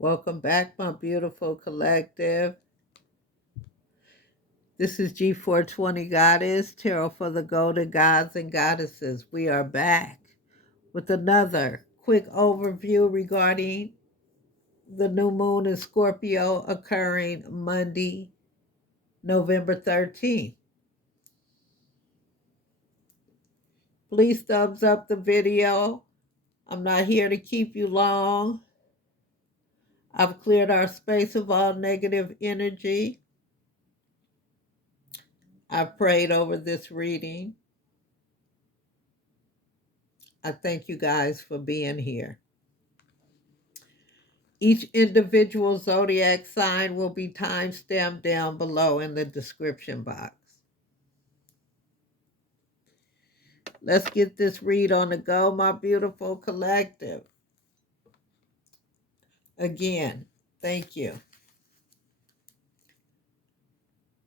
Welcome back, my beautiful collective. This is G420 Goddess, Tarot for the Golden Gods and Goddesses. We are back with another quick overview regarding the new moon in Scorpio occurring Monday, November 13th. Please thumbs up the video. I'm not here to keep you long. I've cleared our space of all negative energy. I've prayed over this reading. I thank you guys for being here. Each individual zodiac sign will be time-stamped down below in the description box. Let's get this read on the go, my beautiful collective. Again, thank you.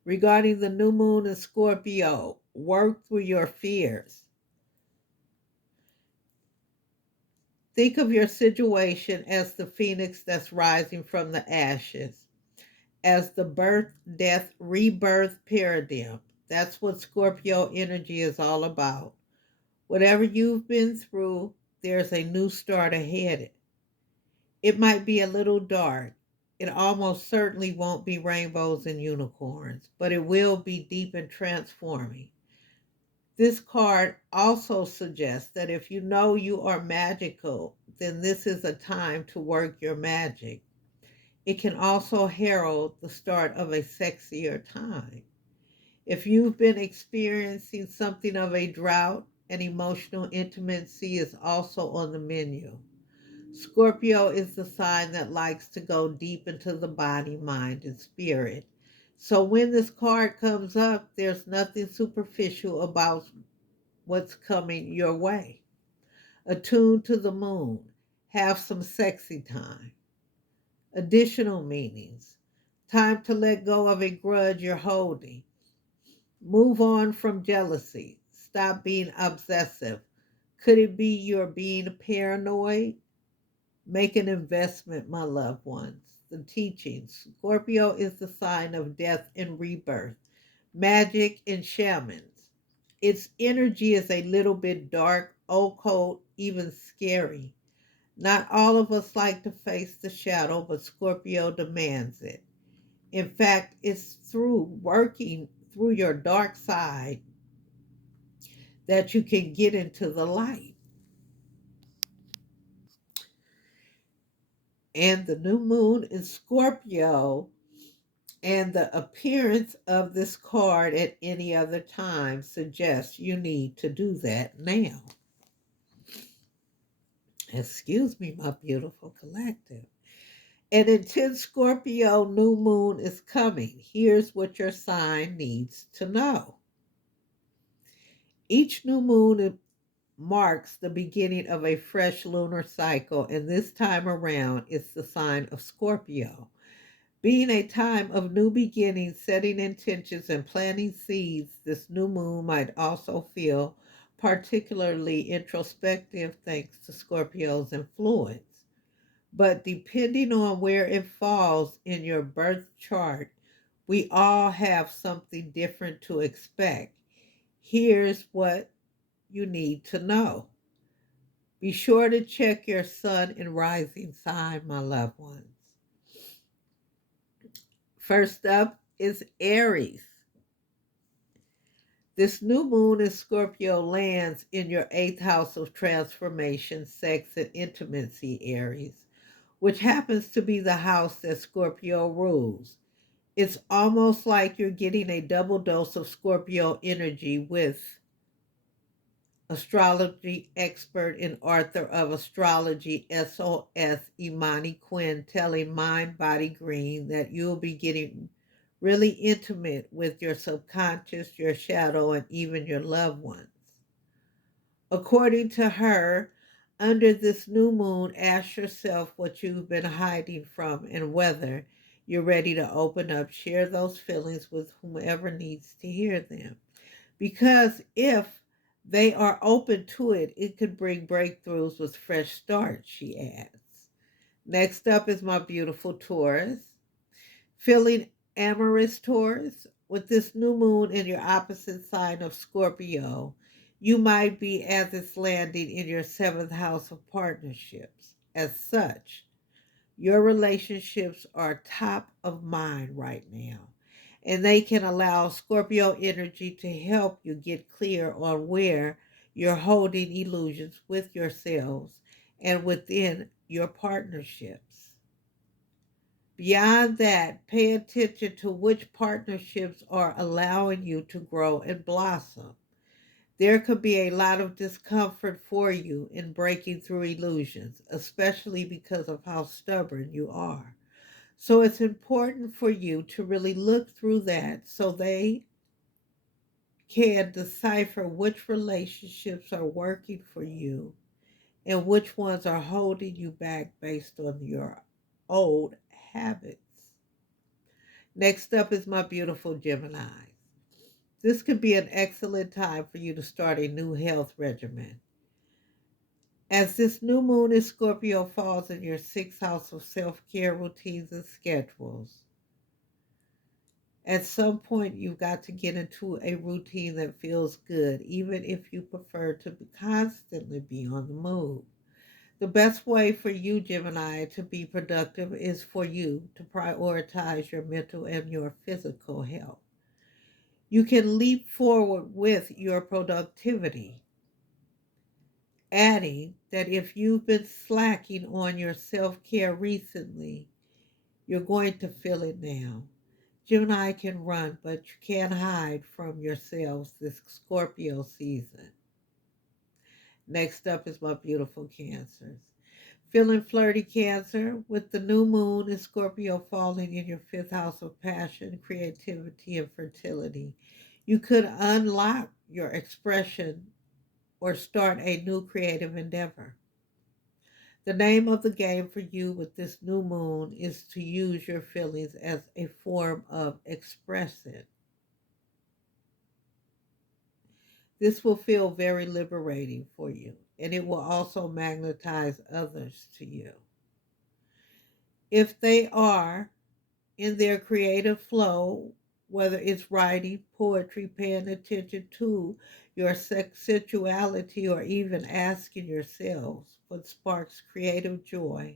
Regarding the new moon in Scorpio, work through your fears. Think of your situation as the phoenix that's rising from the ashes, as the birth, death, rebirth paradigm. That's what Scorpio energy is all about. Whatever you've been through, there's a new start ahead. It might be a little dark. It almost certainly won't be rainbows and unicorns, but it will be deep and transforming. This card also suggests that if you know you are magical, then this is a time to work your magic. It can also herald the start of a sexier time. If you've been experiencing something of a drought, and emotional intimacy is also on the menu. Scorpio is the sign that likes to go deep into the body, mind, and spirit. So when this card comes up, there's nothing superficial about what's coming your way. Attune to the moon. Have some sexy time. Additional meanings. Time to let go of a grudge you're holding. Move on from jealousy. Stop being obsessive. Could it be you're being paranoid? Make an investment, my loved ones. The teachings. Scorpio is the sign of death and rebirth, magic and shamans. Its energy is a little bit dark, occult, even scary. Not all of us like to face the shadow, but Scorpio demands it. In fact, it's through working through your dark side that you can get into the light. And the new moon in Scorpio, and the appearance of this card at any other time suggests you need to do that now. Excuse me, my beautiful collective. An intense Scorpio new moon is coming. Here's what your sign needs to know. Each new moon marks the beginning of a fresh lunar cycle, and this time around, it's the sign of Scorpio. Being a time of new beginnings, setting intentions, and planting seeds, this new moon might also feel particularly introspective thanks to Scorpio's influence. But depending on where it falls in your birth chart, we all have something different to expect. Here's what you need to know. Be sure to check your sun and rising sign, my loved ones. First up is Aries. This new moon in Scorpio lands in your eighth house of transformation, sex, and intimacy, Aries, which happens to be the house that Scorpio rules. It's almost like you're getting a double dose of Scorpio energy with astrology expert and author of Astrology SOS, Imani Quinn, telling Mind Body Green that you'll be getting really intimate with your subconscious, your shadow, and even your loved ones. According to her, under this new moon, ask yourself what you've been hiding from and whether you're ready to open up, share those feelings with whomever needs to hear them. Because if they are open to it, it could bring breakthroughs with fresh starts, she adds. Next up is my beautiful Taurus. Feeling amorous, Taurus, with this new moon in your opposite sign of Scorpio, you might be as it's landing in your seventh house of partnerships. As such, your relationships are top of mind right now, and they can allow Scorpio energy to help you get clear on where you're holding illusions with yourselves and within your partnerships. Beyond that, pay attention to which partnerships are allowing you to grow and blossom. There could be a lot of discomfort for you in breaking through illusions, especially because of how stubborn you are. So it's important for you to really look through that so they can decipher which relationships are working for you and which ones are holding you back based on your old habits. Next up is my beautiful Gemini. This could be an excellent time for you to start a new health regimen. As this new moon in Scorpio falls in your sixth house of self care routines and schedules, at some point you've got to get into a routine that feels good, even if you prefer to constantly be on the move. The best way for you, Gemini, to be productive is for you to prioritize your mental and your physical health. You can leap forward with your productivity, adding that if you've been slacking on your self care recently, you're going to feel it now. Gemini can run, but you can't hide from yourselves this Scorpio season. Next up is my beautiful Cancers. Feeling flirty, Cancer, with the new moon in Scorpio falling in your fifth house of passion, creativity, and fertility. You could unlock your expression or start a new creative endeavor. The name of the game for you with this new moon is to use your feelings as a form of expression. This will feel very liberating for you, and it will also magnetize others to you. If they are in their creative flow, whether it's writing, poetry, paying attention to your sexuality, or even asking yourselves what sparks creative joy,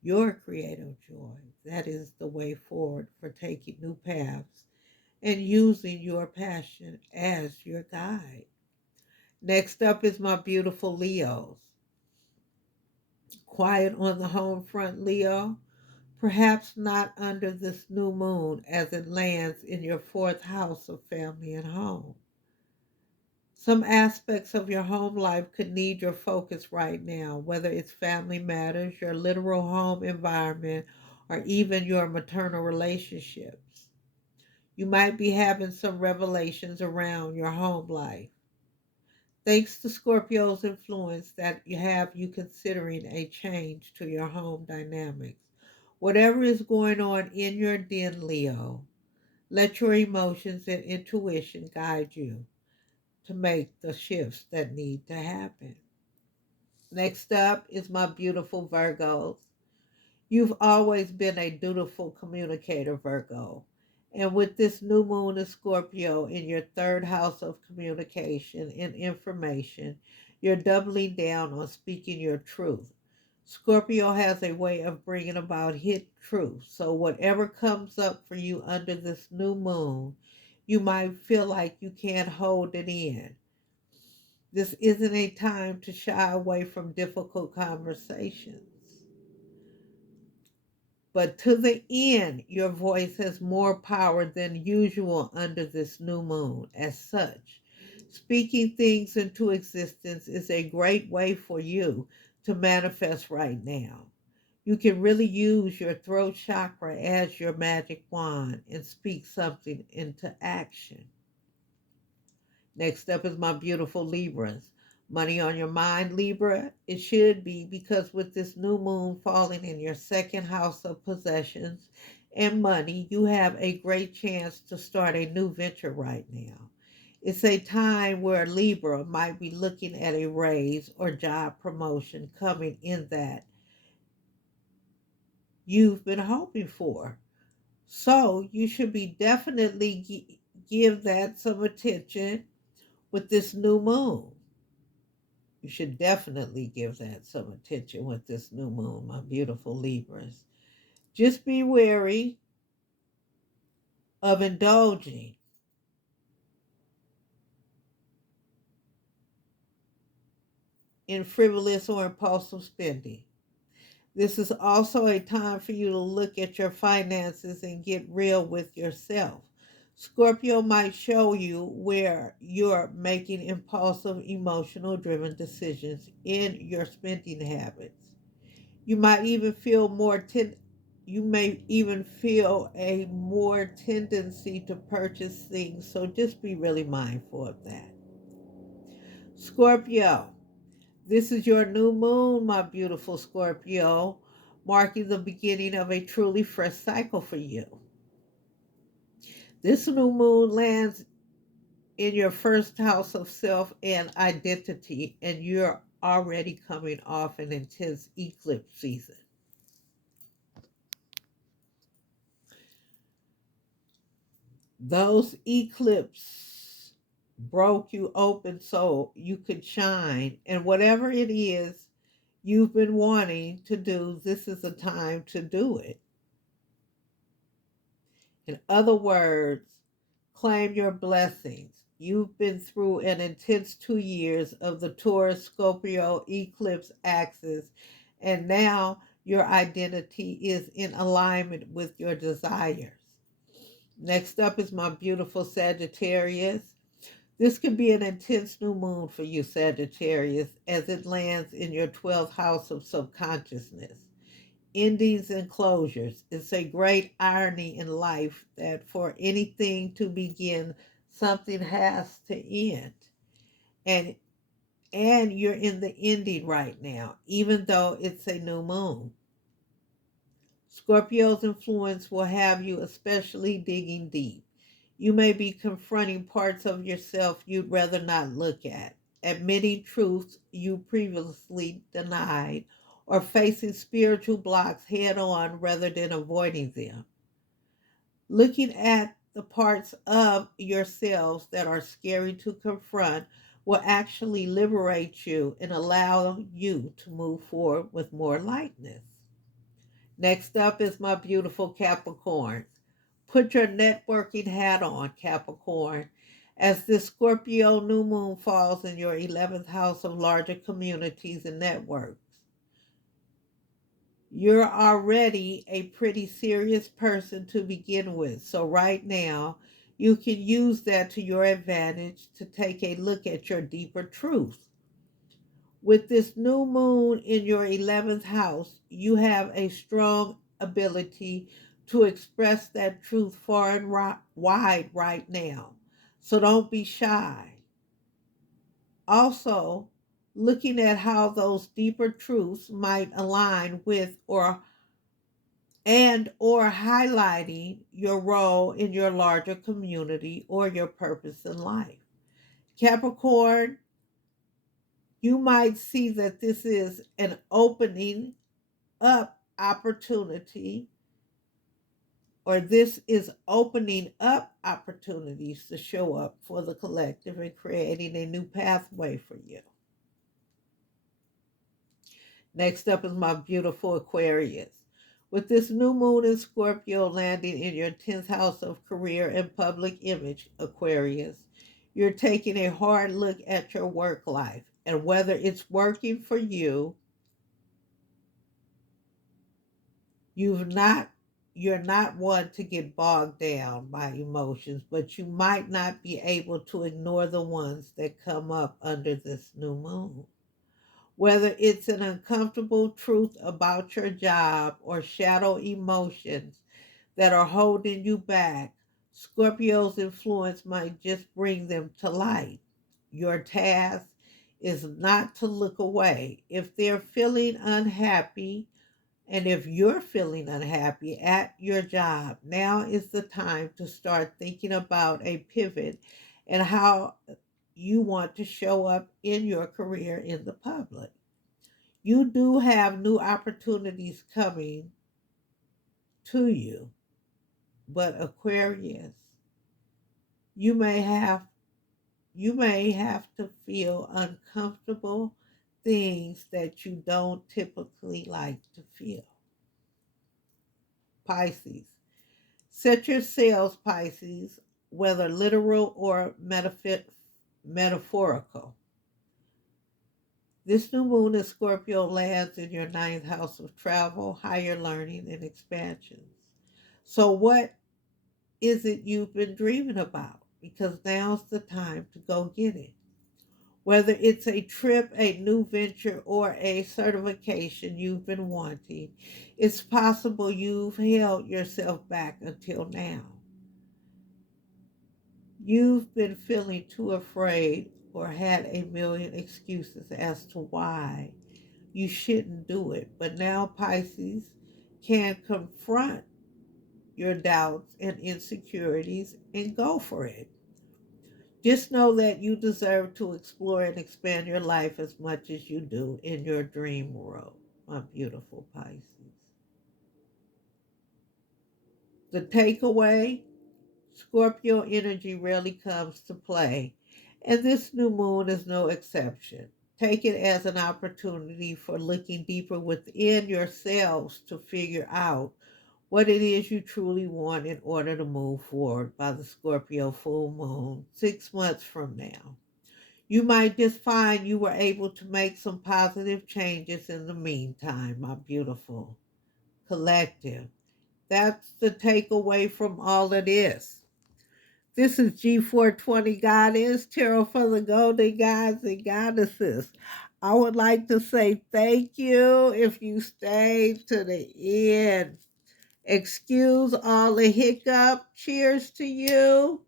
your creative joy, that is the way forward for taking new paths and using your passion as your guide. Next up is my beautiful Leos. Quiet on the home front, Leo. Perhaps not under this new moon as it lands in your fourth house of family and home. Some aspects of your home life could need your focus right now, whether it's family matters, your literal home environment, or even your maternal relationships. You might be having some revelations around your home life. Thanks to Scorpio's influence that you have you considering a change to your home dynamics. Whatever is going on in your den, Leo, let your emotions and intuition guide you to make the shifts that need to happen. Next up is my beautiful Virgos. You've always been a dutiful communicator, Virgo. And with this new moon in Scorpio in your third house of communication and information, you're doubling down on speaking your truth. Scorpio has a way of bringing about hit truth. So, whatever comes up for you under this new moon, you might feel like you can't hold it in. This isn't a time to shy away from difficult conversations. But to the end, your voice has more power than usual under this new moon. As such, speaking things into existence is a great way for you to manifest right now. You can really use your throat chakra as your magic wand and speak something into action. Next up is my beautiful Libras. Money on your mind, Libra? It should be because with this new moon falling in your second house of possessions and money, you have a great chance to start a new venture right now. It's a time where Libra might be looking at a raise or job promotion coming in that you've been hoping for. So you should be definitely give that some attention with this new moon. You should definitely give that some attention with this new moon, my beautiful Libras. Just be wary of indulging in frivolous or impulsive spending. This is also a time for you to look at your finances and get real with yourself. Scorpio might show you where you're making impulsive, emotional driven decisions in your spending habits. You might even feel you may even feel a more tendency to purchase things, so just be really mindful of that. Scorpio, this is your new moon, my beautiful Scorpio, marking the beginning of a truly fresh cycle for you. This new moon lands in your first house of self and identity, and you're already coming off an intense eclipse season. Those eclipses broke you open so you could shine, and whatever it is you've been wanting to do, this is the time to do it. In other words, claim your blessings. You've been through an intense 2 years of the Taurus Scorpio eclipse axis, and now your identity is in alignment with your desires. Next up is my beautiful Sagittarius. This could be an intense new moon for you, Sagittarius, as it lands in your 12th house of subconsciousness. Endings and closures. It's a great irony in life that for anything to begin, something has to end. And you're in the ending right now, even though it's a new moon. Scorpio's influence will have you especially digging deep. You may be confronting parts of yourself you'd rather not look at, admitting truths you previously denied, or facing spiritual blocks head on rather than avoiding them. Looking at the parts of yourselves that are scary to confront will actually liberate you and allow you to move forward with more lightness. Next up is my beautiful Capricorn. Put your networking hat on, Capricorn. As this Scorpio new moon falls in your 11th house of larger communities and networks, you're already a pretty serious person to begin with. So, right now, you can use that to your advantage to take a look at your deeper truth. With this new moon in your 11th house, you have a strong ability to express that truth far and wide right now. So don't be shy. Also, looking at how those deeper truths might align with or highlighting your role in your larger community or your purpose in life. Capricorn, you might see that this is an opening up opportunity, or this is opening up opportunities to show up for the collective and creating a new pathway for you. Next up is my beautiful Aquarius. With this new moon in Scorpio landing in your 10th house of career and public image, Aquarius, you're taking a hard look at your work life and whether it's working for you. You've not you're not one to get bogged down by emotions, but you might not be able to ignore the ones that come up under this new moon. Whether it's an uncomfortable truth about your job or shadow emotions that are holding you back, Scorpio's influence might just bring them to light. Your task is not to look away. If they're feeling unhappy, and if you're feeling unhappy at your job, now is the time to start thinking about a pivot and how you want to show up in your career in the public. You do have new opportunities coming to you. But Aquarius, you may have you may have to feel uncomfortable things that you don't typically like to feel. Pisces, set your sails, Pisces, whether literal or metaphorical. This new moon in Scorpio lands in your ninth house of travel, higher learning, and expansions. So, what is it you've been dreaming about? Because now's the time to go get it. Whether it's a trip, a new venture, or a certification you've been wanting, it's possible you've held yourself back until now. You've been feeling too afraid or had a million excuses as to why you shouldn't do it. But now Pisces can confront your doubts and insecurities and go for it. Just know that you deserve to explore and expand your life as much as you do in your dream world, my beautiful Pisces. The takeaway, Scorpio energy rarely comes to play, and this new moon is no exception. Take it as an opportunity for looking deeper within yourselves to figure out what it is you truly want in order to move forward by the Scorpio full moon 6 months from now. You might just find you were able to make some positive changes in the meantime, my beautiful collective. That's the takeaway from all of this. This is G420 Goddess, Tarot for the Golden Gods and Goddesses. I would like to say thank you if you stayed to the end. Excuse all the hiccup. Cheers to you.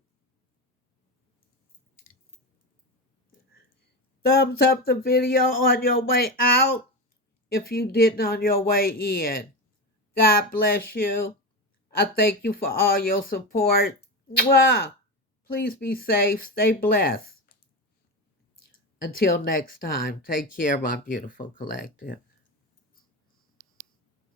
Thumbs up the video on your way out if you didn't on your way in. God bless you. I thank you for all your support. Mwah! Please be safe. Stay blessed. Until next time, take care, my beautiful collective.